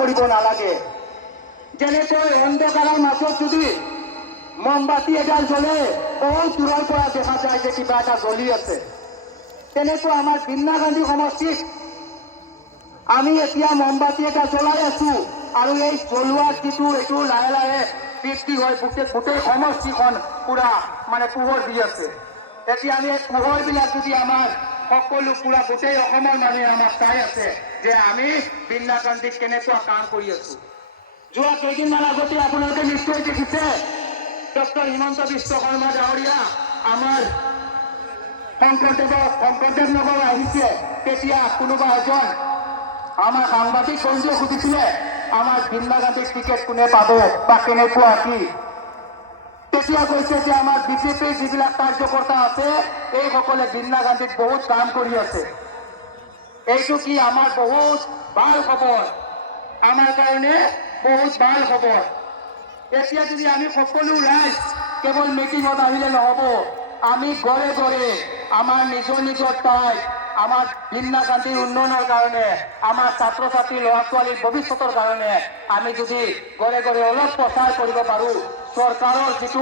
কৰিব নালাগে। যেনেকৈ অন্ধকাৰৰ মাজত যদি মমবাতি এডাল জ্বলে বহুত দূৰৰ পৰা দেখা যায় যে কিবা এটা জ্বলি আছে, তেনেকৈ আমাৰ বিন্না গান্ধী সমষ্টিত আমি এতিয়া মমবাতি এটা জ্বলাই আছো আৰু এই জ্বলোৱাৰ যিটো এইটো লাহে লাহে বৃদ্ধি হৈ গোটেই সমষ্টিখন পুৰা পোহৰ দি আছে। এতিয়া আমি এই পোহৰবিলাক যদি আমাৰ সকলো পুৰা গোটেই অসমৰ মানুহে আমাক চাই আছে যে আমি বিন্না গান্ধীক কেনেকুৱা কাম কৰি আছো। যোৱা কেইদিনমান আগতে আপোনালোকে নিশ্চয় দেখিছে ডক্টৰ হিমন্ত বিশ্ব শৰ্মা ডাঙৰীয়া আমাৰ শংকৰদেৱ নগৰ আহিছে। তেতিয়া কোনোবা এজন আমাৰ সাংবাদিক বন্ধুৱে সুধিছিলে আমাৰ বিন্না গান্ধীক টিকেট কোনে পাব বা কেনেকুৱা কি। তেতিয়া কৈছে যে আমাৰ বিজেপিৰ যিবিলাক কাৰ্যকৰ্তা আছে এইসকলে বিন্না গান্ধীক বহুত কাম কৰি আছে। এইটো কি আমাৰ বহুত ভাল খবৰ, আমাৰ কাৰণে বহুত ভাল খবৰ। এতিয়া যদি আমি সকলো ৰাইজ কেৱল মিটিঙত আহিলে নহব, আমি ঘৰে ঘৰে আমাৰ নিজৰ ঠাইত আমাৰ বিন্না গান্ধীৰ উন্নয়নৰ কাৰণে, আমাৰ ছাত্ৰ ছাত্ৰী ল'ৰা ছোৱালীৰ ভৱিষ্যতৰ কাৰণে আমি যদি ঘৰে ঘৰে অলপ প্ৰচাৰ কৰিব পাৰো, চৰকাৰৰ যিটো